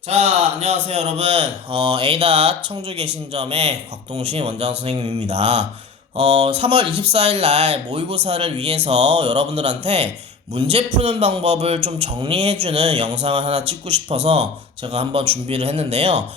자, 안녕하세요, 여러분. 에이다 청주개신점의 곽동신 원장 선생님입니다. 3월 24일 날 모의고사를 위해서 여러분들한테 문제 푸는 방법을 좀 정리해주는 영상을 하나 찍고 싶어서 제가 한번 준비를 했는데요.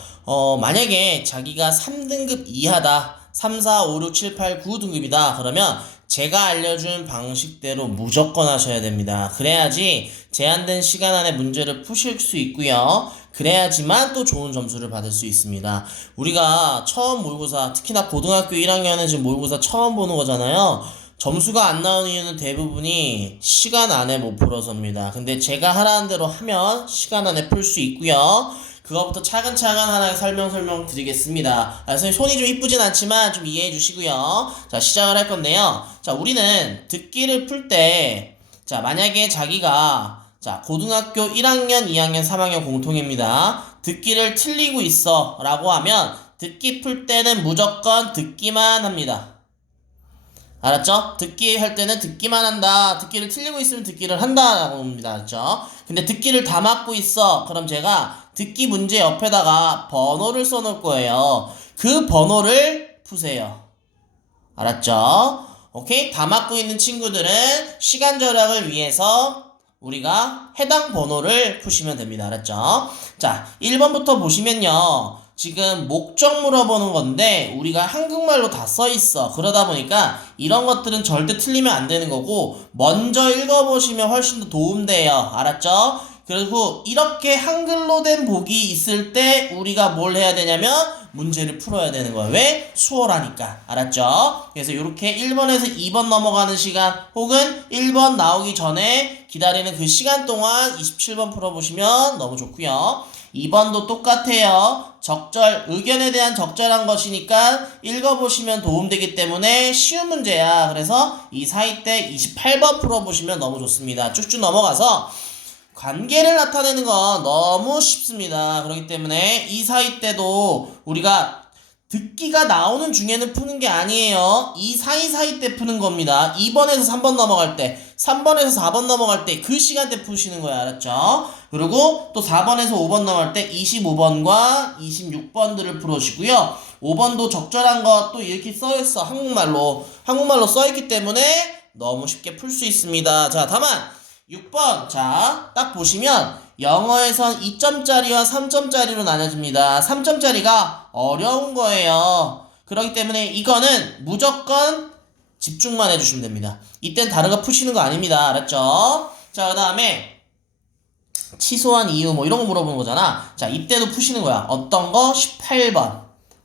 만약에 자기가 3등급 이하다, 3, 4, 5, 6, 7, 8, 9등급이다. 그러면 제가 알려준 방식대로 무조건 하셔야 됩니다. 그래야지 제한된 시간 안에 문제를 푸실 수 있고요. 그래야지만 또 좋은 점수를 받을 수 있습니다. 우리가 처음 모의고사, 특히나 고등학교 1학년에 지금 모의고사 처음 보는 거잖아요. 점수가 안 나오는 이유는 대부분이 시간 안에 못 풀어서입니다. 근데 제가 하라는 대로 하면 시간 안에 풀 수 있고요. 그거부터 차근차근 하나 설명 드리겠습니다. 선생님 손이 좀 이쁘진 않지만 좀 이해해 주시고요. 자, 시작을 할 건데요. 자, 우리는 듣기를 풀 때, 자, 만약에 자기가, 자, 고등학교 1학년, 2학년, 3학년 공통입니다. 듣기를 틀리고 있어 라고 하면 듣기 풀 때는 무조건 듣기만 합니다. 알았죠? 듣기 할 때는 듣기만 한다. 듣기를 틀리고 있으면 듣기를 한다라고 합니다. 알았죠? 근데 듣기를 다 맞고 있어. 그럼 제가 듣기 문제 옆에다가 번호를 써놓을 거예요. 그 번호를 푸세요. 알았죠? 오케이? 다 맞고 있는 친구들은 시간 절약을 위해서 우리가 해당 번호를 푸시면 됩니다. 알았죠? 자, 1번부터 보시면요. 지금 목적 물어보는 건데 우리가 한국말로 다 써있어. 그러다 보니까 이런 것들은 절대 틀리면 안 되는 거고 먼저 읽어보시면 훨씬 더 도움돼요. 알았죠? 그리고 이렇게 한글로 된 복이 있을 때 우리가 뭘 해야 되냐면 문제를 풀어야 되는 거예요. 왜? 수월하니까. 알았죠? 그래서 이렇게 1번에서 2번 넘어가는 시간 혹은 1번 나오기 전에 기다리는 그 시간 동안 27번 풀어보시면 너무 좋고요. 2번도 똑같아요. 의견에 대한 적절한 것이니까 읽어보시면 도움되기 때문에 쉬운 문제야. 그래서 이 사이 때 28번 풀어보시면 너무 좋습니다. 쭉쭉 넘어가서 관계를 나타내는 건 너무 쉽습니다. 그렇기 때문에 이 사이 때도 우리가 듣기가 나오는 중에는 푸는 게 아니에요. 이 사이사이 때 푸는 겁니다. 2번에서 3번 넘어갈 때, 3번에서 4번 넘어갈 때 그 시간대 푸시는 거예요. 알았죠? 그리고 또 4번에서 5번 넘어갈 때 25번과 26번들을 풀어주시고요. 5번도 적절한 것 또 이렇게 써있어. 한국말로 써있기 때문에 너무 쉽게 풀 수 있습니다. 자, 다만 6번. 자, 딱 보시면 영어에선 2점짜리와 3점짜리로 나눠집니다. 3점짜리가 어려운 거예요. 그렇기 때문에 이거는 무조건 집중만 해주시면 됩니다. 이땐 다른 거 푸시는 거 아닙니다. 알았죠? 자, 그 다음에 취소한 이유 뭐 이런 거 물어보는 거잖아. 자, 이때도 푸시는 거야. 어떤 거? 18번.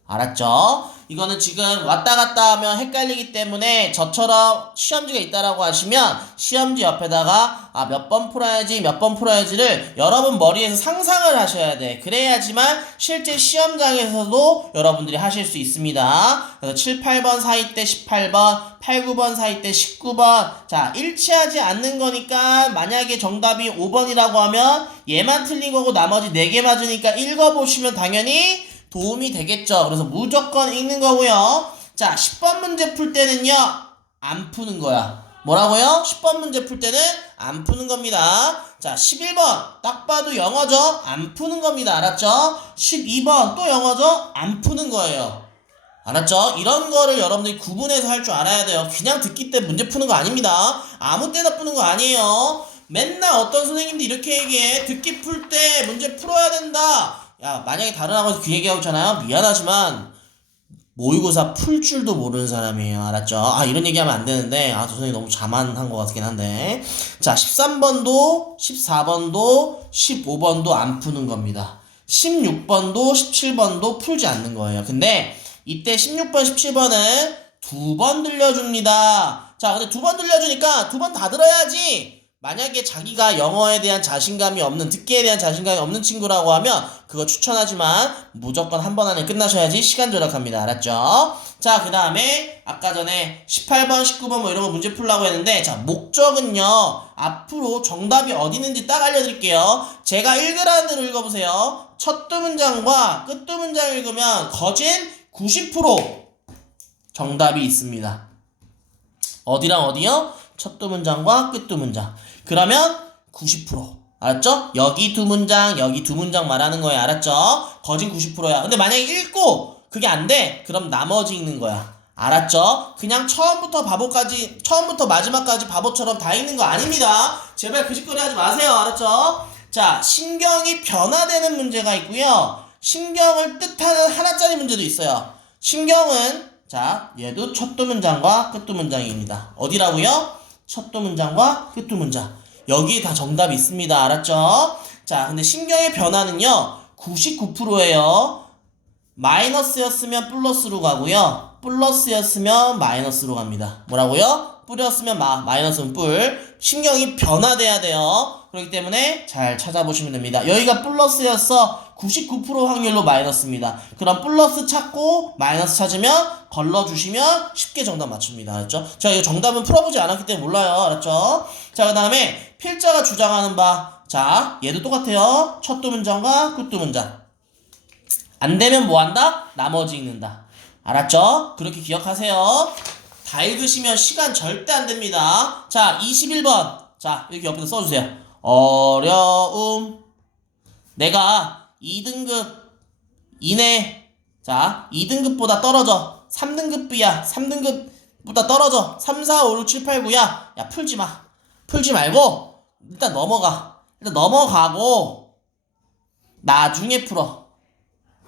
알았죠? 이거는 지금 왔다 갔다 하면 헷갈리기 때문에 저처럼 시험지가 있다라고 하시면 시험지 옆에다가 몇 번 풀어야지 몇 번 풀어야지를 여러분 머리에서 상상을 하셔야 돼. 그래야지만 실제 시험장에서도 여러분들이 하실 수 있습니다. 그래서 7, 8번 사이 때 18번, 8, 9번 사이 때 19번. 자, 일치하지 않는 거니까 만약에 정답이 5번이라고 하면 얘만 틀린 거고 나머지 4개 맞으니까 읽어보시면 당연히 도움이 되겠죠. 그래서 무조건 읽는 거고요. 자, 10번 문제 풀 때는요, 안 푸는 거야. 뭐라고요? 10번 문제 풀 때는 안 푸는 겁니다. 자, 11번 딱 봐도 영어죠? 안 푸는 겁니다. 알았죠? 12번 또 영어죠? 안 푸는 거예요. 알았죠? 이런 거를 여러분들이 구분해서 할 줄 알아야 돼요. 그냥 듣기 때 문제 푸는 거 아닙니다. 아무 때나 푸는 거 아니에요. 맨날 어떤 선생님도 이렇게 얘기해. 듣기 풀 때 문제 풀어야 된다. 야, 만약에 다른 학원에서 그 얘기하고 있잖아요. 미안하지만 모의고사 풀 줄도 모르는 사람이에요. 알았죠? 이런 얘기하면 안 되는데 저 선생님 너무 자만한 것 같긴 한데. 자, 13번도 14번도 15번도 안 푸는 겁니다. 16번도 17번도 풀지 않는 거예요. 근데 이때 16번 17번은 두 번 들려줍니다. 자, 근데 두 번 들려주니까 두 번 다 들어야지. 만약에 자기가 영어에 대한 자신감이 없는, 듣기에 대한 자신감이 없는 친구라고 하면 그거 추천하지만 무조건 한 번 안에 끝나셔야지. 시간 절약합니다. 알았죠? 자, 그 다음에 아까 전에 18번, 19번 뭐 이런 거 문제 풀라고 했는데, 자, 목적은요, 앞으로 정답이 어디 있는지 딱 알려드릴게요. 제가 읽으라는 대로 읽어보세요. 첫 두 문장과 끝 두 문장 읽으면 거진 90% 정답이 있습니다. 어디랑 어디요? 첫 두 문장과 끝 두 문장. 그러면 90%. 알았죠? 여기 두 문장, 여기 두 문장 말하는 거야. 알았죠? 거진 90%야. 근데 만약에 읽고 그게 안 돼? 그럼 나머지 읽는 거야. 알았죠? 그냥 처음부터 마지막까지 바보처럼 다 읽는 거 아닙니다. 제발 그 짓거리 하지 마세요. 알았죠? 자, 신경이 변화되는 문제가 있고요. 신경을 뜻하는 하나짜리 문제도 있어요. 신경은 자, 얘도 첫 두 문장과 끝 두 문장입니다. 어디라고요? 첫 두 문장과 끝 두 문장. 여기 다 정답이 있습니다. 알았죠? 자, 근데 신경의 변화는요, 99%예요. 마이너스였으면 플러스로 가고요. 플러스였으면 마이너스로 갑니다. 뭐라고요? 뿌렸으면 마이너스는 뿔. 신경이 변화돼야 돼요. 그렇기 때문에 잘 찾아보시면 됩니다. 여기가 플러스였어. 99% 확률로 마이너스입니다. 그럼 플러스 찾고 마이너스 찾으면 걸러주시면 쉽게 정답 맞춥니다. 알았죠? 자, 이 정답은 풀어보지 않았기 때문에 몰라요. 알았죠? 자, 그 다음에 필자가 주장하는 바. 자, 얘도 똑같아요. 첫 두 문장과 끝 두 문장. 안 되면 뭐 한다? 나머지 읽는다. 알았죠? 그렇게 기억하세요. 다 읽으시면 시간 절대 안 됩니다. 자, 21번. 자, 이렇게 옆에다 써주세요. 어려움. 내가 2등급 이내. 자, 2등급보다 떨어져. 3등급이야. 3등급보다 떨어져. 3, 4, 5, 6, 7, 8, 9야. 야, 풀지 마. 풀지 말고 일단 넘어가. 일단 넘어가고 나중에 풀어.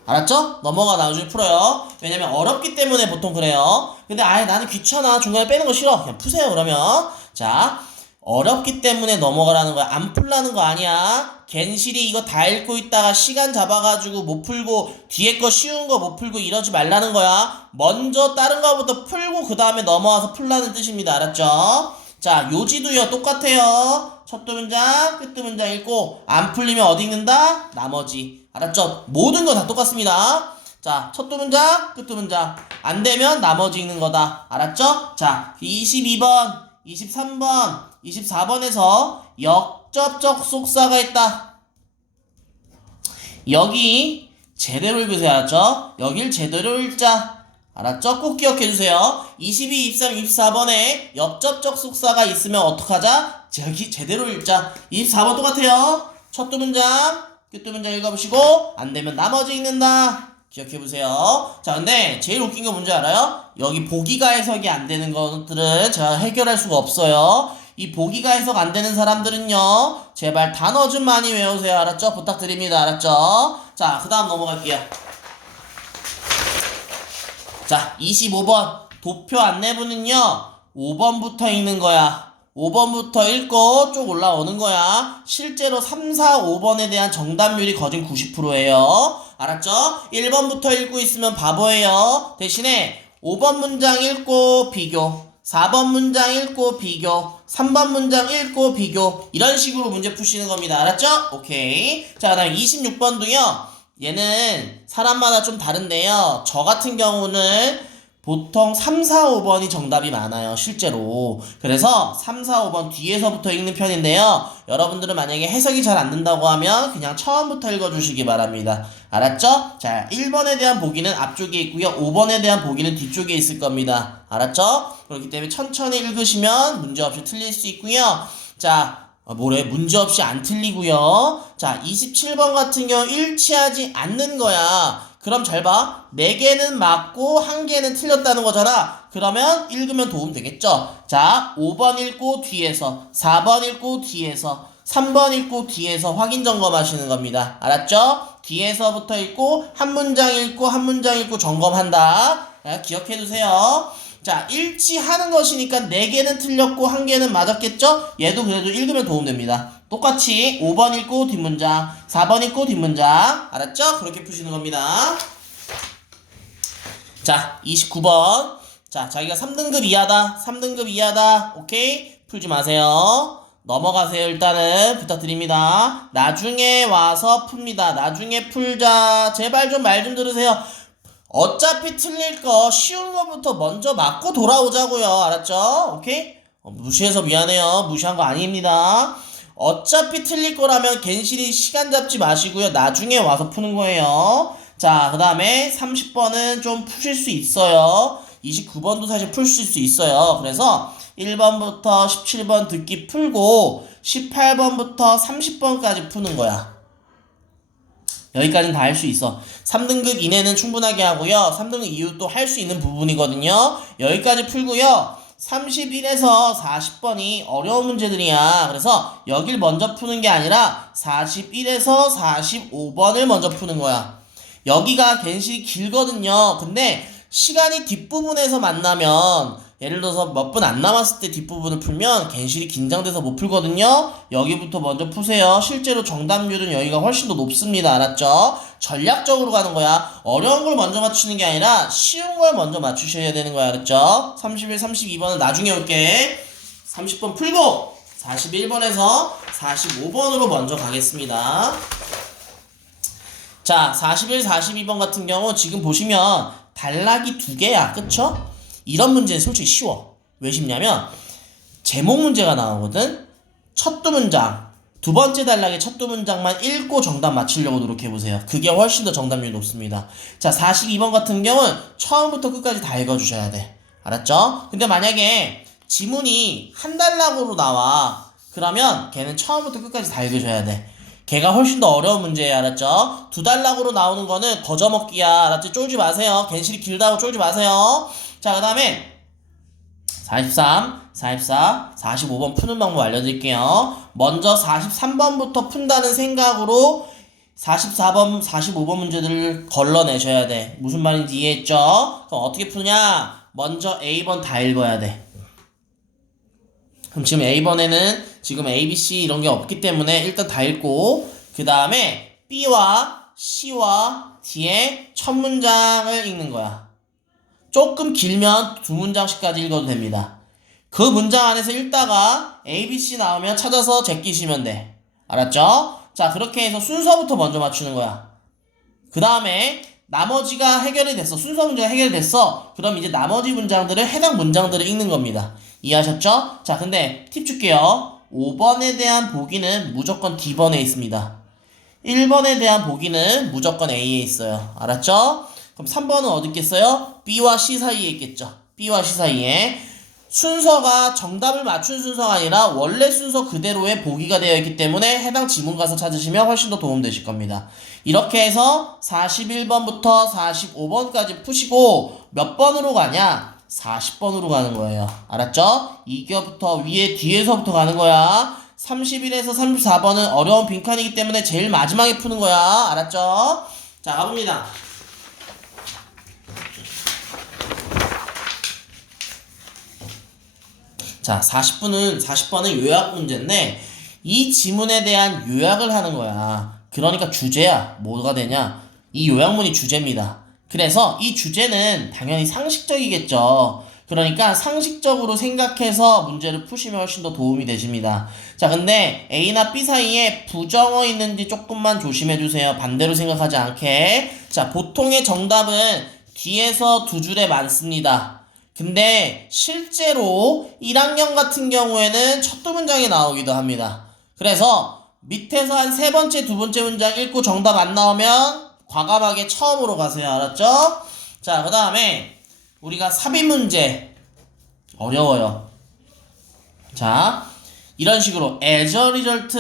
알았죠? 넘어가 나중에 풀어요. 왜냐면 어렵기 때문에 보통 그래요. 근데 아예 나는 귀찮아. 중간에 빼는 거 싫어. 그냥 푸세요 그러면. 자, 어렵기 때문에 넘어가라는 거야. 안 풀라는 거 아니야. 갠실이 이거 다 읽고 있다가 시간 잡아가지고 못 풀고 뒤에 거 쉬운 거 못 풀고 이러지 말라는 거야. 먼저 다른 거부터 풀고 그 다음에 넘어와서 풀라는 뜻입니다. 알았죠? 자, 요지도요 똑같아요. 첫 두 문장, 끝 두 문장 읽고 안 풀리면 어디 읽는다? 나머지. 알았죠? 모든 거 다 똑같습니다. 자, 첫 두 문장, 끝 두 문장. 안 되면 나머지 읽는 거다. 알았죠? 자, 22번, 23번, 24번에서 역접적 속사가 있다. 여기 제대로 읽으세요. 알았죠? 여길 제대로 읽자. 알았죠? 꼭 기억해주세요. 22, 23, 24번에 역접적 속사가 있으면 어떡하자? 여기 제대로 읽자. 24번 똑같아요. 첫 두 문장, 끝 두 문장 읽어보시고 안 되면 나머지 읽는다. 기억해보세요. 자, 근데 제일 웃긴 거 뭔지 알아요? 여기 보기가 해석이 안 되는 것들은 제가 해결할 수가 없어요. 이 보기가 해석 안 되는 사람들은요, 제발 단어 좀 많이 외우세요. 알았죠? 부탁드립니다. 알았죠? 자, 그 다음 넘어갈게요. 자, 25번 도표 안내부는요 5번부터 읽는 거야. 5번부터 읽고 쭉 올라오는 거야. 실제로 3, 4, 5번에 대한 정답률이 거진 90%예요. 알았죠? 1번부터 읽고 있으면 바보예요. 대신에 5번 문장 읽고 비교, 4번 문장 읽고 비교, 3번 문장 읽고 비교, 이런 식으로 문제 푸시는 겁니다. 알았죠? 오케이. 자, 그 다음 26번도요 얘는 사람마다 좀 다른데요. 저 같은 경우는 보통 3, 4, 5번이 정답이 많아요. 실제로. 그래서 3, 4, 5번 뒤에서부터 읽는 편인데요. 여러분들은 만약에 해석이 잘 안 된다고 하면 그냥 처음부터 읽어주시기 바랍니다. 알았죠? 자, 1번에 대한 보기는 앞쪽에 있고요. 5번에 대한 보기는 뒤쪽에 있을 겁니다. 알았죠? 그렇기 때문에 천천히 읽으시면 문제없이 틀릴 수 있고요. 자, 문제없이 안 틀리고요. 자, 27번 같은 경우 일치하지 않는 거야. 그럼 잘 봐. 4개는 맞고 1개는 틀렸다는 거잖아. 그러면 읽으면 도움 되겠죠? 자, 5번 읽고 뒤에서, 4번 읽고 뒤에서, 3번 읽고 뒤에서 확인 점검하시는 겁니다. 알았죠? 뒤에서부터 읽고 한 문장 읽고 한 문장 읽고 점검한다. 기억해두세요. 자, 일치하는 것이니까 4개는 틀렸고 1개는 맞았겠죠? 얘도 그래도 읽으면 도움됩니다. 똑같이 5번 읽고 뒷문장, 4번 읽고 뒷문장. 알았죠? 그렇게 푸시는 겁니다. 자, 29번. 자, 자기가 3등급 이하다. 3등급 이하다. 오케이? 풀지 마세요. 넘어가세요. 일단은 부탁드립니다. 나중에 와서 풉니다. 나중에 풀자. 제발 좀 말 좀 들으세요. 어차피 틀릴 거 쉬운 거부터 먼저 맞고 돌아오자고요. 알았죠? 오케이? 무시해서 미안해요. 무시한 거 아닙니다. 어차피 틀릴 거라면 괜시리 시간 잡지 마시고요. 나중에 와서 푸는 거예요. 자, 그 다음에 30번은 좀 푸실 수 있어요. 29번도 사실 풀 수 있어요. 그래서 1번부터 17번 듣기 풀고 18번부터 30번까지 푸는 거야. 여기까지는 다 할 수 있어. 3등급 이내는 충분하게 하고요. 3등급 이후 또 할 수 있는 부분이거든요. 여기까지 풀고요. 31에서 40번이 어려운 문제들이야. 그래서 여길 먼저 푸는 게 아니라 41에서 45번을 먼저 푸는 거야. 여기가 갠실이 길거든요. 근데 시간이 뒷부분에서 만나면 예를 들어서 몇 분 안 남았을 때 뒷부분을 풀면 갠실이 긴장돼서 못 풀거든요. 여기부터 먼저 푸세요. 실제로 정답률은 여기가 훨씬 더 높습니다. 알았죠? 전략적으로 가는 거야. 어려운 걸 먼저 맞추는 게 아니라 쉬운 걸 먼저 맞추셔야 되는 거야. 알았죠? 31, 32번은 나중에 올게. 30번 풀고 41번에서 45번으로 먼저 가겠습니다. 자, 41, 42번 같은 경우 지금 보시면 단락이 2개야. 그쵸? 이런 문제는 솔직히 쉬워. 왜 쉽냐면 제목 문제가 나오거든. 첫 두 문장, 두 번째 단락의 첫 두 문장만 읽고 정답 맞추려고 노력해보세요. 그게 훨씬 더 정답률이 높습니다. 자, 42번 같은 경우는 처음부터 끝까지 다 읽어주셔야 돼. 알았죠? 근데 만약에 지문이 한 단락으로 나와. 그러면 걔는 처음부터 끝까지 다 읽으셔야 돼. 걔가 훨씬 더 어려운 문제예요. 알았죠? 두 단락으로 나오는 거는 거저먹기야. 알았지? 쫄지 마세요. 갠실이 길다고 쫄지 마세요. 자, 그 다음에 43, 44, 45번 푸는 방법 알려드릴게요. 먼저 43번부터 푼다는 생각으로 44번, 45번 문제들을 걸러내셔야 돼. 무슨 말인지 이해했죠? 그럼 어떻게 푸냐? 먼저 A번 다 읽어야 돼. 그럼 지금 A번에는 지금 A, B, C 이런 게 없기 때문에 일단 다 읽고 그 다음에 B와 C와 D의 첫 문장을 읽는 거야. 조금 길면 두 문장씩까지 읽어도 됩니다. 그 문장 안에서 읽다가 A, B, C 나오면 찾아서 제끼시면 돼. 알았죠? 자, 그렇게 해서 순서부터 먼저 맞추는 거야. 그 다음에 나머지가 해결이 됐어. 순서 문제가 해결됐어. 그럼 이제 나머지 문장들을 해당 문장들을 읽는 겁니다. 이해하셨죠? 자, 근데 팁 줄게요. 5번에 대한 보기는 무조건 D번에 있습니다. 1번에 대한 보기는 무조건 A에 있어요. 알았죠? 그럼 3번은 어디 있겠어요? B와 C 사이에 있겠죠. B와 C 사이에. 순서가 정답을 맞춘 순서가 아니라 원래 순서 그대로의 보기가 되어 있기 때문에 해당 지문 가서 찾으시면 훨씬 더 도움 되실 겁니다. 이렇게 해서 41번부터 45번까지 푸시고 몇 번으로 가냐? 40번으로 가는 거예요. 알았죠? 이거부터 위에 뒤에서부터 가는 거야. 31에서 34번은 어려운 빈칸이기 때문에 제일 마지막에 푸는 거야. 알았죠? 자, 가봅니다. 자, 40번은 요약 문제인데 이 지문에 대한 요약을 하는 거야. 그러니까 주제야. 뭐가 되냐? 이 요약문이 주제입니다. 그래서 이 주제는 당연히 상식적이겠죠. 그러니까 상식적으로 생각해서 문제를 푸시면 훨씬 더 도움이 되십니다. 자, 근데 A나 B 사이에 부정어 있는지 조금만 조심해주세요. 반대로 생각하지 않게. 자, 보통의 정답은 뒤에서 두 줄에 많습니다. 근데 실제로 1학년 같은 경우에는 첫 두 문장이 나오기도 합니다. 그래서 밑에서 한 세 번째, 두 번째 문장 읽고 정답 안 나오면 과감하게 처음으로 가세요. 알았죠? 자, 그 다음에 우리가 삽입 문제 어려워요. 자, 이런 식으로 as a result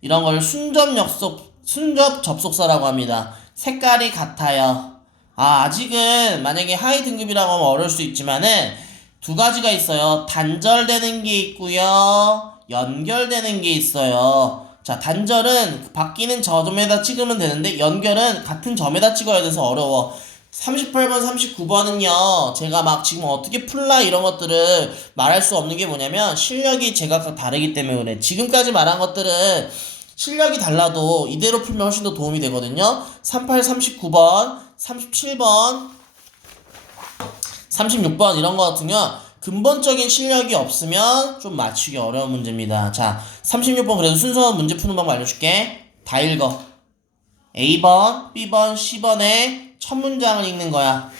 이런 걸 순접 접속사라고 합니다. 색깔이 같아요. 아직은 만약에 하위 등급이라고 하면 어려울 수 있지만은 두 가지가 있어요. 단절되는 게 있고요. 연결되는 게 있어요. 자, 단절은 바뀌는 점에다 찍으면 되는데 연결은 같은 점에다 찍어야 돼서 어려워. 38번, 39번은요, 제가 막 지금 어떻게 풀라 이런 것들을 말할 수 없는 게 뭐냐면 실력이 제가 다르기 때문에 그래. 지금까지 말한 것들은 실력이 달라도 이대로 풀면 훨씬 더 도움이 되거든요. 38, 39번, 37번, 36번 이런 거 같은 경우 근본적인 실력이 없으면 좀 맞추기 어려운 문제입니다. 자, 36번 그래도 순서 문제 푸는 방법 알려줄게. 다 읽어. A번, B번, C번의 첫 문장을 읽는 거야.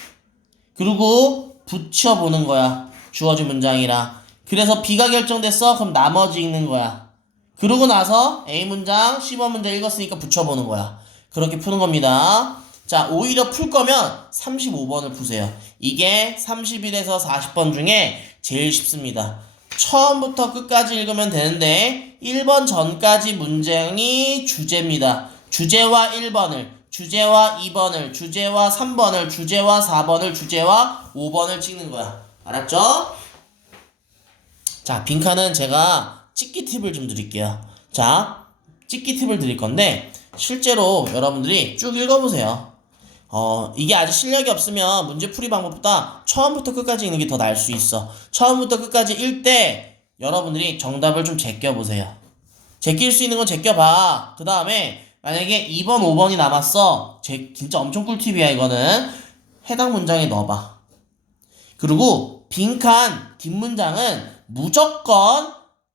그리고 붙여보는 거야. 주어진 문장이라. 그래서 B가 결정됐어? 그럼 나머지 읽는 거야. 그러고 나서 A 문장, C번 문장 읽었으니까 붙여보는 거야. 그렇게 푸는 겁니다. 자, 오히려 풀 거면 35번을 푸세요. 이게 31에서 40번 중에 제일 쉽습니다. 처음부터 끝까지 읽으면 되는데 1번 전까지 문장이 주제입니다. 주제와 1번을, 주제와 2번을, 주제와 3번을, 주제와 4번을, 주제와 5번을 찍는 거야. 알았죠? 자, 빈칸은 제가 찍기 팁을 좀 드릴게요. 자, 찍기 팁을 드릴 건데 실제로 여러분들이 쭉 읽어보세요. 이게 아직 실력이 없으면 문제풀이 방법보다 처음부터 끝까지 읽는 게 더 나을 수 있어. 처음부터 끝까지 읽을 때 여러분들이 정답을 좀 제껴보세요. 제낄 수 있는 건 제껴봐. 그 다음에 만약에 2번, 5번이 남았어. 진짜 엄청 꿀팁이야, 이거는. 해당 문장에 넣어봐. 그리고 빈칸 뒷문장은 무조건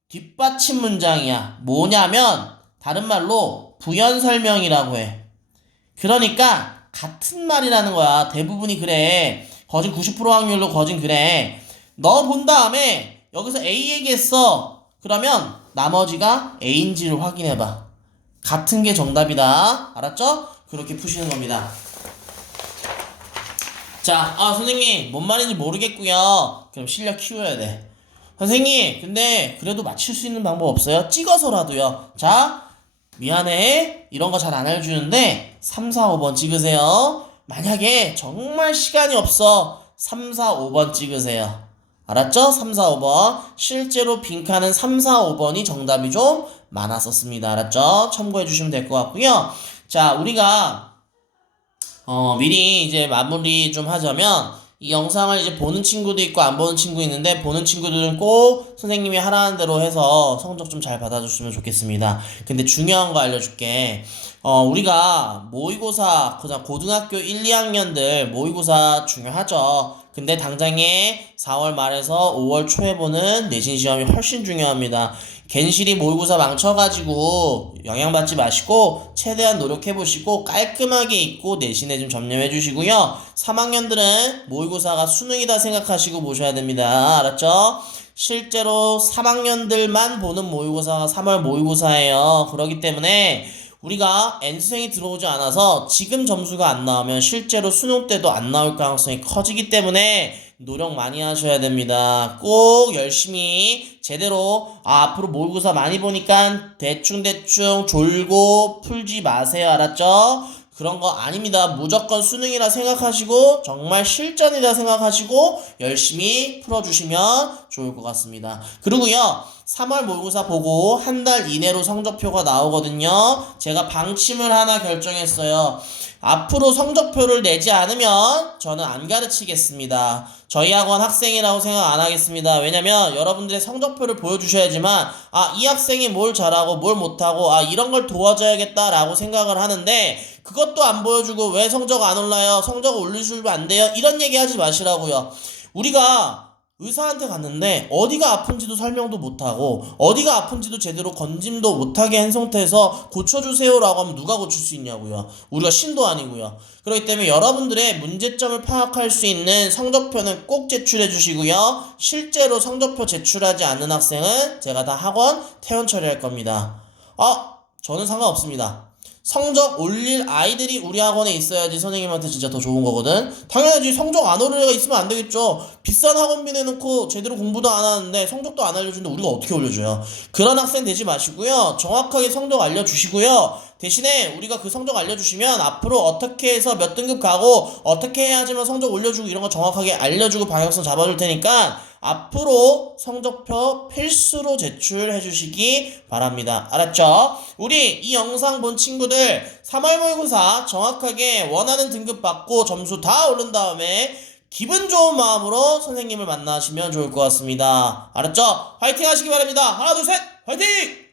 뒷받침 문장이야. 뭐냐면 다른 말로 부연 설명이라고 해. 그러니까 같은 말이라는 거야. 대부분이 그래. 거진 90% 확률로 거진 그래. 너 본 다음에 여기서 A 얘기했어. 그러면 나머지가 A인지를 확인해봐. 같은 게 정답이다. 알았죠? 그렇게 푸시는 겁니다. 자, 선생님 뭔 말인지 모르겠고요. 그럼 실력 키워야 돼. 선생님 근데 그래도 맞출 수 있는 방법 없어요? 찍어서라도요. 자, 미안해. 이런 거 잘 안 알려주는데 3, 4, 5번 찍으세요. 만약에 정말 시간이 없어 3, 4, 5번 찍으세요. 알았죠? 3, 4, 5번. 실제로 빈칸은 3, 4, 5번이 정답이 좀 많았었습니다. 알았죠? 참고해 주시면 될 것 같고요. 자, 우리가 미리 이제 마무리 좀 하자면 이 영상을 이제 보는 친구도 있고 안 보는 친구 있는데 보는 친구들은 꼭 선생님이 하라는 대로 해서 성적 좀 잘 받아줬으면 좋겠습니다. 근데 중요한 거 알려줄게. 우리가 모의고사, 그다음 고등학교 1, 2학년들 모의고사 중요하죠. 근데 당장에 4월 말에서 5월 초에 보는 내신 시험이 훨씬 중요합니다. 괜시리 모의고사 망쳐가지고 영향받지 마시고 최대한 노력해보시고 깔끔하게 읽고 내신에 좀 점념해주시고요. 3학년들은 모의고사가 수능이다 생각하시고 보셔야 됩니다. 알았죠? 실제로 3학년들만 보는 모의고사가 3월 모의고사예요. 그렇기 때문에 우리가 N수생이 들어오지 않아서 지금 점수가 안 나오면 실제로 수능 때도 안 나올 가능성이 커지기 때문에 노력 많이 하셔야 됩니다. 꼭 열심히 제대로 앞으로 모의고사 많이 보니까 대충대충 졸고 풀지 마세요. 알았죠? 그런 거 아닙니다. 무조건 수능이라 생각하시고 정말 실전이라 생각하시고 열심히 풀어주시면 좋을 것 같습니다. 그리고요 3월 모의고사 보고 한 달 이내로 성적표가 나오거든요. 제가 방침을 하나 결정했어요. 앞으로 성적표를 내지 않으면 저는 안 가르치겠습니다. 저희 학원 학생이라고 생각 안 하겠습니다. 왜냐면 여러분들의 성적표를 보여주셔야지만 이 학생이 뭘 잘하고 뭘 못하고 이런 걸 도와줘야겠다라고 생각을 하는데 그것도 안 보여주고 왜 성적 안 올라요? 성적 올리시면 안 돼요? 이런 얘기 하지 마시라고요. 우리가 의사한테 갔는데 어디가 아픈지도 설명도 못하고 어디가 아픈지도 제대로 건짐도 못하게 한 상태에서 고쳐주세요라고 하면 누가 고칠 수 있냐고요. 우리가 신도 아니고요. 그렇기 때문에 여러분들의 문제점을 파악할 수 있는 성적표는 꼭 제출해 주시고요. 실제로 성적표 제출하지 않는 학생은 제가 다 학원 퇴원 처리할 겁니다. 저는 상관없습니다. 성적 올릴 아이들이 우리 학원에 있어야지 선생님한테 진짜 더 좋은 거거든. 당연하지. 성적 안 오를 애가 있으면 안 되겠죠. 비싼 학원비 내놓고 제대로 공부도 안 하는데 성적도 안 알려주는데 우리가 어떻게 올려줘요. 그런 학생 되지 마시고요. 정확하게 성적 알려주시고요. 대신에 우리가 그 성적 알려주시면 앞으로 어떻게 해서 몇 등급 가고 어떻게 해야지만 성적 올려주고 이런 거 정확하게 알려주고 방향성 잡아줄 테니까 앞으로 성적표 필수로 제출해 주시기 바랍니다. 알았죠? 우리 이 영상 본 친구들 3월 모의고사 정확하게 원하는 등급 받고 점수 다 오른 다음에 기분 좋은 마음으로 선생님을 만나시면 좋을 것 같습니다. 알았죠? 화이팅 하시기 바랍니다. 하나 둘 셋 화이팅!